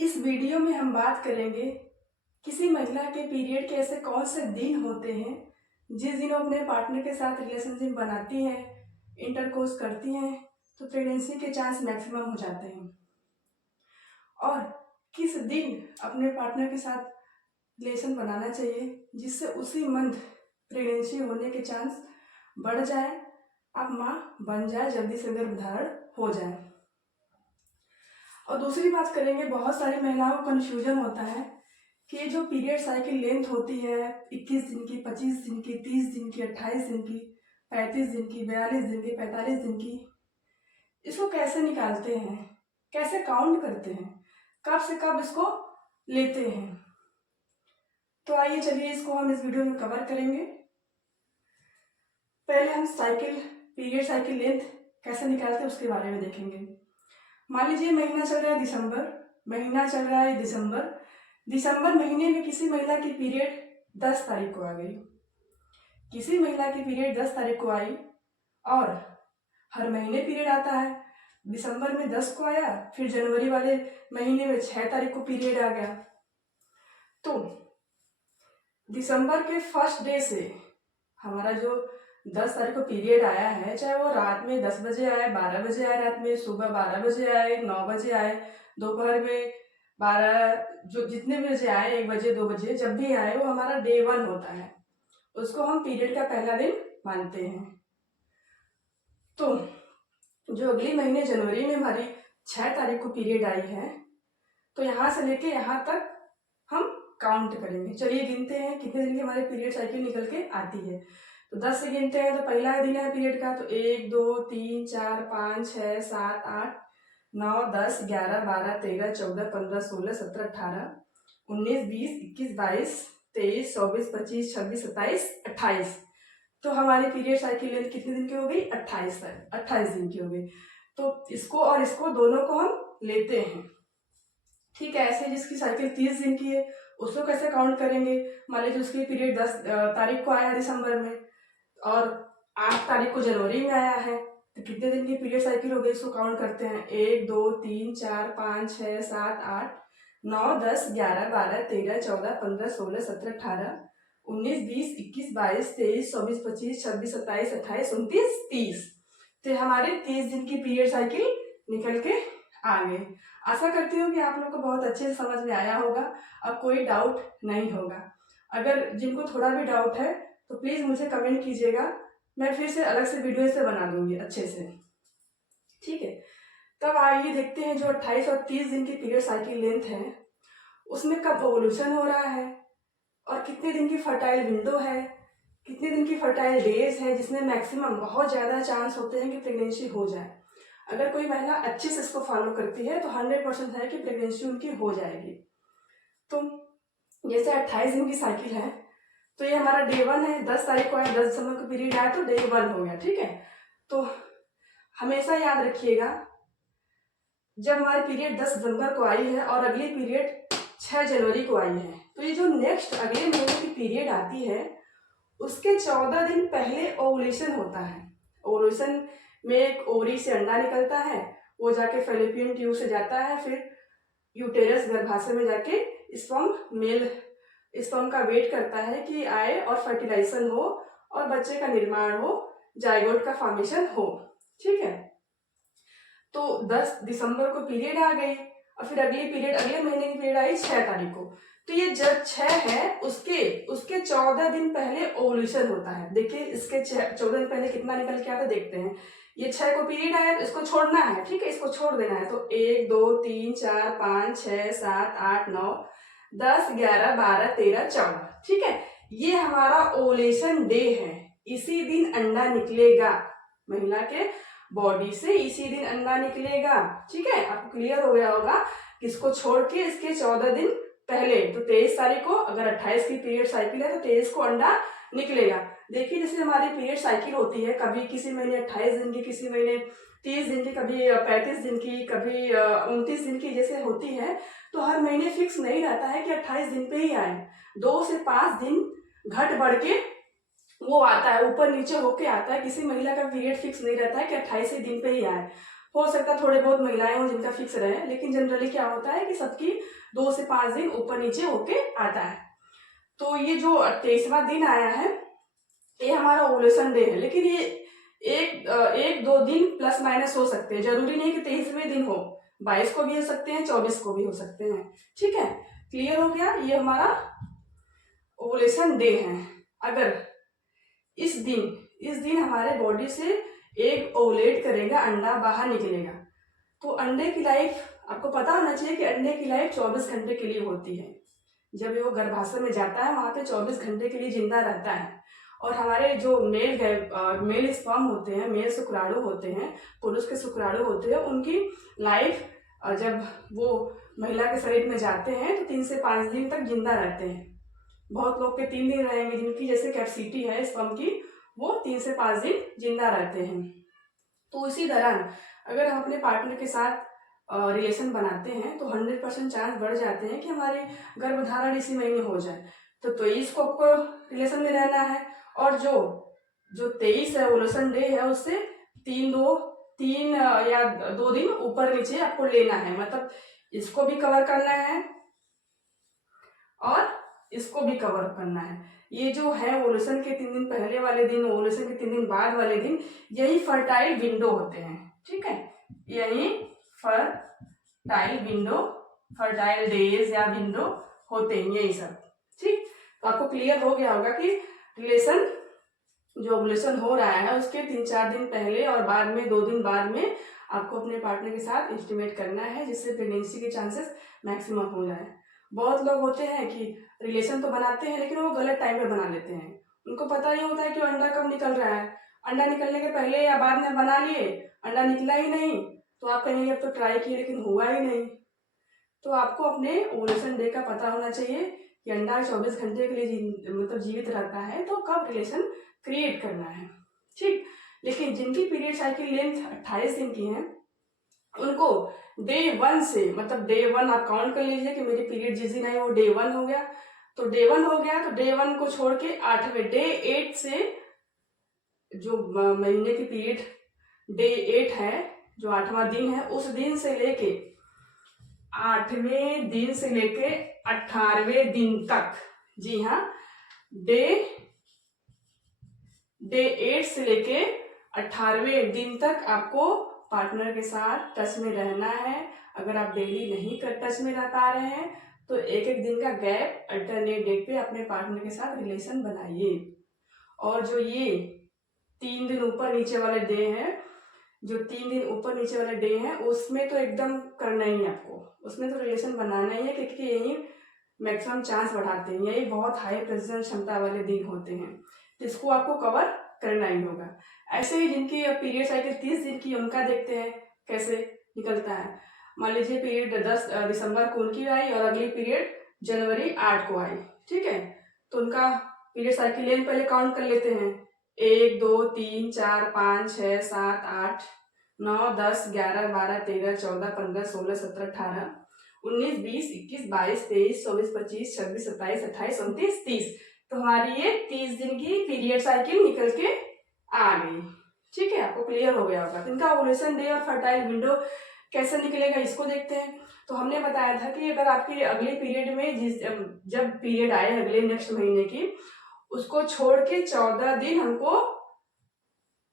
इस वीडियो में हम बात करेंगे किसी महिला के पीरियड के ऐसे कौन से दिन होते हैं जिस दिन वो अपने पार्टनर के साथ रिलेशनशिप बनाती हैं, इंटरकोर्स करती हैं तो प्रेगनेंसी के चांस मैक्सिमम हो जाते हैं। और किस दिन अपने पार्टनर के साथ रिलेशन बनाना चाहिए जिससे उसी मंथ प्रेगनेंसी होने के चांस बढ़ जाए, आप माँ बन जाए, जल्दी से गर्भधारण हो जाए। और दूसरी बात करेंगे, बहुत सारी महिलाओं को कन्फ्यूजन होता है कि ये जो पीरियड साइकिल लेंथ होती है 21 दिन की, 25 दिन की, 30 दिन की, 28 दिन की, 35 दिन की, 42 दिन की, 45 दिन की, इसको कैसे निकालते हैं, कैसे काउंट करते हैं, कब से कब इसको लेते हैं। तो आइए चलिए इसको हम इस वीडियो में कवर करेंगे। पहले हम पीरियड साइकिल लेंथ कैसे निकालते हैं उसके बारे में देखेंगे। मान लीजिए महीना चल रहा है दिसंबर महीने में किसी महिला की पीरियड 10 तारीख को आ गई। किसी महिला की पीरियड 10 तारीख को आई और हर महीने पीरियड आता है। दिसंबर में 10 को आया, फिर जनवरी वाले महीने में 6 तारीख को पीरियड आ गया। तो दिसंबर के फर्स्ट डे से हमारा जो 10 तारीख को पीरियड आया है, चाहे वो रात में 10 बजे आए, 12 बजे आए, रात में सुबह 12 बजे आए, 9 बजे आए, दोपहर में 12, जो जितने भी बजे आए, 1 बजे 2 बजे, जब भी आए वो हमारा डे 1 होता है। उसको हम पीरियड का पहला दिन मानते हैं। तो जो अगले महीने जनवरी में हमारी 6 तारीख को पीरियड आई है, तो यहाँ से लेके यहाँ तक हम काउंट करेंगे। चलिए गिनते हैं कितने दिन की हमारे पीरियड साइकिल निकल के आती है। तो 10 से गिनते हैं तो पहला दिन है पीरियड का, तो 1 2 3 4 5 6 7 8 9 10 11 12 13 14 15 16 17 18 19 20 21 22 23 24 25 26 27 28। तो हमारी पीरियड साइकिल लेंथ कितने दिन की हो गई? 28 दिन की हो गई। तो इसको और इसको दोनों को हम लेते हैं। ठीक है, ऐसे जिसकी साइकिल 30 दिन की है उसको कैसे काउंट करेंगे? मान लीजिए उसकी पीरियड 10 तारीख को आया दिसंबर में और 8 तारीख को जनवरी में आया है, तो कितने दिन की पीरियड साइकिल हो गई? इसको काउंट करते हैं। 1 2 3 4 5 6 7 8 9 10 11 12 13 14 15 16 17 18 19 20 21 22 23 24 25 26 27 28 29 30। तो हमारे 30 दिन की पीरियड साइकिल निकल के आ गई। आशा करती हूँ कि आप लोग को बहुत अच्छे से समझ में आया होगा, अब कोई डाउट नहीं होगा। अगर जिनको थोड़ा भी डाउट है तो प्लीज़ मुझे कमेंट कीजिएगा, मैं फिर से अलग से वीडियो से बना दूंगी अच्छे से। ठीक है, तब आइए देखते हैं जो 28 और 30 दिन की पीरियड साइकिल लेंथ है उसमें कब ओवुलेशन हो रहा है और कितने दिन की फर्टाइल विंडो है, कितने दिन की फर्टाइल डेज है जिसमें मैक्सिमम बहुत ज़्यादा चांस होते हैं कि प्रेगनेंसी हो जाए। अगर कोई महिला अच्छे से इसको फॉलो करती है तो 100% है कि प्रेगनेंसी उनकी हो जाएगी। तो जैसे 28 दिन की साइकिल है तो ये हमारा डे 1 है। 10 तारीख को आया, 10 दिसंबर को पीरियड आया तो डे 1 हो गया। ठीक है, तो हमेशा याद रखिएगा जब हमारी पीरियड 10 दिसंबर को आई है और अगली पीरियड 6 जनवरी को आई है, तो ये जो नेक्स्ट अगले महीने की पीरियड आती है उसके 14 दिन पहले ओवुलेशन होता है। ओवुलेशन में एक ओवरी से अंडा निकलता है, वो जाके फेलोपियन ट्यूब से जाता है, फिर यूटेरस गर्भाशय में जाके स्पर्म का वेट करता है कि आए और फर्टिलाइजेशन हो और बच्चे का निर्माण हो, जाइगोट का फॉर्मेशन हो। ठीक है, तो 10 दिसंबर को पीरियड आ गई और फिर अगली पीरियड अगले महीने की पीरियड आई 6 तारीख को। तो ये जब 6 है उसके 14 दिन पहले ओवुलेशन होता है। देखिए इसके 14 दिन पहले कितना निकल के आता है देखते हैं। ये 6 को पीरियड आया तो इसको छोड़ना है। ठीक है, इसको छोड़ देना है। तो 1 2 3 4 5 6 7 8 9 10 11 12 13 14। ठीक है, ये हमारा ओवुलेशन डे है। इसी दिन अंडा निकलेगा महिला के बॉडी से, इसी दिन अंडा निकलेगा। ठीक है, आपको क्लियर हो गया होगा। इसको छोड़ के इसके 14 दिन पहले, तो 23 तारीख को, अगर 28 की पीरियड साइकिल है तो 23 को अंडा निकलेगा। देखिए जैसे हमारी पीरियड साइकिल होती है, कभी किसी महीने 28 दिन की, किसी महीने 30 दिन की, कभी 35 दिन की, कभी 29 दिन की जैसे होती है। तो हर महीने फिक्स नहीं रहता है कि 28 दिन पे ही आए। 2 से 5 दिन घट बढ़ के वो आता है, ऊपर नीचे होके आता है। किसी महिला का पीरियड फिक्स नहीं रहता है कि 28 दिन पे ही आए। हो सकता है थोड़े बहुत महिलाएं हो जिनका फिक्स रहे, लेकिन जनरली क्या होता है कि सबकी 2 से 5 दिन ऊपर नीचे होके आता है। तो ये जो 23वां दिन आया है ये हमारा ओवुलेशन डे है, लेकिन ये एक दो दिन प्लस माइनस हो सकते हैं, जरूरी नहीं कि 23वें दिन हो, 22 को भी हो सकते हैं, 24 को भी हो सकते हैं। ठीक है, क्लियर हो गया? ये हमारा ओवुलेशन डे है। अगर इस दिन हमारे बॉडी से एग ओवुलेट करेगा, अंडा बाहर निकलेगा, तो अंडे की लाइफ आपको पता होना चाहिए कि अंडे की लाइफ 24 घंटे के लिए होती है। जब वो गर्भाशय में जाता है वहां पे 24 घंटे के लिए जिंदा रहता है। और हमारे जो मेल स्पर्म होते हैं, मेल शुक्राणु होते हैं, पुरुष के शुक्राणु होते हैं, उनकी लाइफ जब वो महिला के शरीर में जाते हैं तो 3 से 5 दिन तक जिंदा रहते हैं। बहुत लोग के 3 दिन रहेंगे, जिनकी जैसे कैपेसिटी है स्पर्म की, वो 3 से 5 दिन जिंदा रहते हैं। तो इसी दौरान अगर हम अपने पार्टनर के साथ रिलेशन बनाते हैं तो 100% चांस बढ़ जाते हैं कि हमारे गर्भधारण इसी महीने हो जाए। तो 23 को आपको रिलेशन में रहना है, और जो 23 है ओवुलेशन डे है, उससे 3 या 2 दिन ऊपर नीचे आपको लेना है, मतलब इसको भी कवर करना है और इसको भी कवर करना है। ये जो है ओवुलेशन के 3 दिन पहले वाले दिन, ओवुलेशन के 3 दिन बाद वाले दिन, यही फर्टाइल विंडो होते हैं। ठीक है, यही फर्टाइल विंडो, फर्टाइल डेज या विंडो होते हैं यही सब। ठीक, तो आपको क्लियर हो गया होगा कि रिलेशन जो ओवुलेशन हो रहा है उसके 3-4 दिन पहले और बाद में 2 दिन बाद में आपको अपने पार्टनर के साथ इंटीमेट करना है, जिससे प्रेगनेंसी के चांसेस मैक्सिमम हो जाए। बहुत लोग होते हैं कि रिलेशन तो बनाते हैं लेकिन वो गलत टाइम पे बना लेते हैं, उनको पता नहीं होता है कि अंडा कब निकल रहा है। अंडा निकलने के पहले या बाद में बना लिए, अंडा निकला ही नहीं, तो आप कहेंगे अब तो ट्राई किए लेकिन हुआ ही नहीं। तो आपको अपने ओवुलेशन डे का पता होना चाहिए कि अंडा 24 घंटे के लिए मतलब जीवित रहता है, तो कब रिलेशन क्रिएट करना है। ठीक, लेकिन जिनकी पीरियड साइकिल लेंथ 28 दिन की है, उनको डे 1 से, मतलब डे 1 आप काउंट कर लीजिए कि मेरी पीरियड जिस दिन आई वो डे 1 हो गया, तो डे 1 हो गया, तो डे 1 को छोड़ के 8वें डे 8 से जो महीने की पीरियड डे 8 है, जो 8वां दिन है, उस दिन से लेके 8वें दिन से लेके 18वें दिन तक, जी हाँ, डे 8 से लेके 18वें दिन तक आपको पार्टनर के साथ टच में रहना है। अगर आप डेली नहीं टच में रह पा रहे हैं तो एक दिन का गैप अल्टरनेट डेट पे अपने पार्टनर के साथ रिलेशन बनाइए। और जो ये 3 दिन ऊपर नीचे वाले डे हैं, जो 3 दिन ऊपर नीचे वाले डे हैं, उसमें तो एकदम करना ही है आपको, उसमें तो रिलेशन बनाना ही है, क्योंकि यही मैक्सिमम चांस बढ़ाते हैं, यही बहुत हाई प्रजनन क्षमता वाले दिन होते हैं, तो इसको आपको कवर करना ही होगा। ऐसे ही जिनकी पीरियड साइकिल 30 दिन की, उनका देखते हैं कैसे निकलता है। मान लीजिए पीरियड 10 दिसंबर को उनकी आई और अगली पीरियड जनवरी 8 को आई। ठीक है, तो उनका पीरियड साइकिल लेंथ पहले काउंट कर लेते हैं। 1 2 3 4 5 6 7 8 9 10 11 12 13 14 15 16 17 18 19 20 21 22 23 24 25 26 27 28 29 30। तो हमारी ये 30 दिन की पीरियड साइकिल निकल के आ गई। ठीक है, आपको क्लियर हो गया होगा। इनका ओवुलेशन डे और फर्टाइल विंडो कैसे निकलेगा इसको देखते हैं। तो हमने बताया था कि अगर आपकी अगली पीरियड में जब पीरियड आए अगले नेक्स्ट महीने की, उसको छोड़ के 14 दिन हमको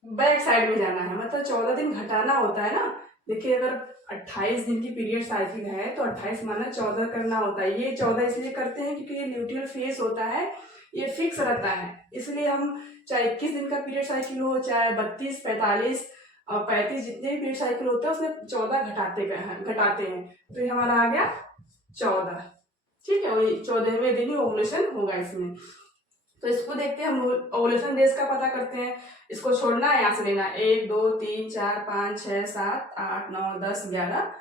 बैक साइड में जाना है, मतलब 14 दिन घटाना होता है ना। देखिए, अगर 28 दिन की पीरियड साइकिल है तो 28 माना 14 करना होता है। ये 14 इसलिए करते हैं क्योंकि ये ल्यूटियल फेज होता है, ये फिक्स रहता है, इसलिए हम चाहे 21 दिन का पीरियड साइकिल हो, चाहे 32 45 और 35 जितने भी पीरियड साइकिल होते हैं उसमें 14 घटाते हैं। तो ये हमारा आ गया 14। ठीक है, वही 14वें दिन ही ओवुलेशन होगा इसमें। तो इसको देखते हैं, हम ओवुलेशन डेज का पता करते हैं। इसको छोड़ना है, यहाँ से लेना 1 2 3 4 5 6 7 8 9 10 11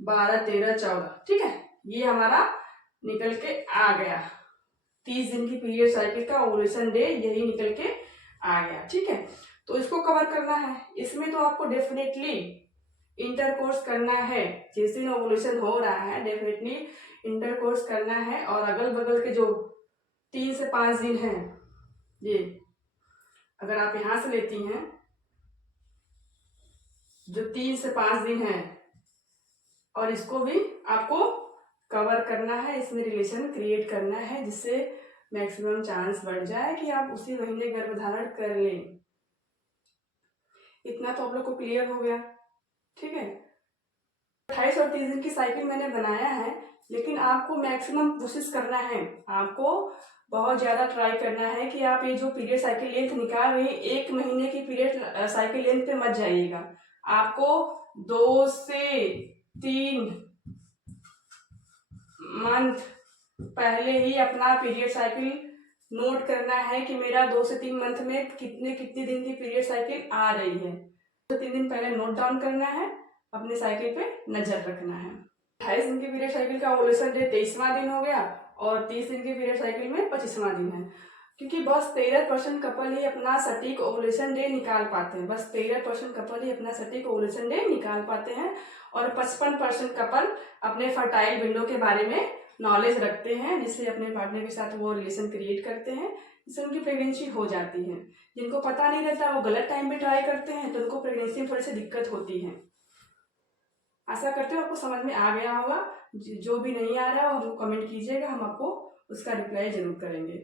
12 13 14। ठीक है, ये हमारा निकल के आ गया। 30 दिन की पीरियड साइकिल का ओवुलेशन डे यही निकल के आ गया। ठीक है, तो इसको कवर करना है। इसमें तो आपको डेफिनेटली इंटरकोर्स करना है, जिस दिन ओवुलेशन हो रहा है डेफिनेटली इंटरकोर्स करना है। और अगल बगल के जो 3 से 5 दिन हैं, ये अगर आप यहां से लेती हैं जो 3 से 5 दिन है, और इसको भी आपको कवर करना है, इसमें रिलेशन क्रिएट करना है, जिससे मैक्सिमम चांस बढ़ जाए कि आप उसी महीने गर्भधारण कर लें। इतना तो आप लोग को क्लियर हो गया, ठीक है। 28 और 30 दिन की साइकिल मैंने बनाया है, लेकिन आपको मैक्सिमम कोशिश करना है, आपको बहुत ज़्यादा ट्राई करना है कि आप ये जो पीरियड साइकिल लेंथ निकाल रही है, 1 महीने की पीरियड साइकिल लेंथ पे मत जाइएगा। आपको 2 से 3 मंथ पहले ही अपना पीरियड साइकिल नोट करना है कि मेरा 2 से 3 मंथ में कितने दिन की पीरियड साइकिल आ रही है। 2 से 3 दिन पहले नोट डाउन करना है, अपने साइकिल पे नजर रखना है। 28 दिन की पीरियड साइकिल का ओवुलेशन डे 23वां दिन हो गया, और 30 दिन की पीरियड साइकिल में 25वां दिन है। क्योंकि बस 13% कपल ही अपना सटीक ओवुलेशन डे निकाल पाते हैं, बस 13% कपल ही अपना सटीक ओवुलेशन डे निकाल पाते हैं, और 55% कपल अपने फर्टाइल विंडो के बारे में नॉलेज रखते हैं, जिससे अपने पार्टनर के साथ वो रिलेशन क्रिएट करते हैं, जिससे उनकी प्रेगनेंसी हो जाती है। जिनको पता नहीं रहता वो गलत टाइम पे ट्राई करते हैं, तो उनको प्रेगनेंसी में थोड़ी सी दिक्कत होती है। आशा करते हो आपको समझ में आ गया होगा। जो भी नहीं आ रहा है वो हमको कमेंट कीजिएगा, हम आपको उसका रिप्लाई जरूर करेंगे।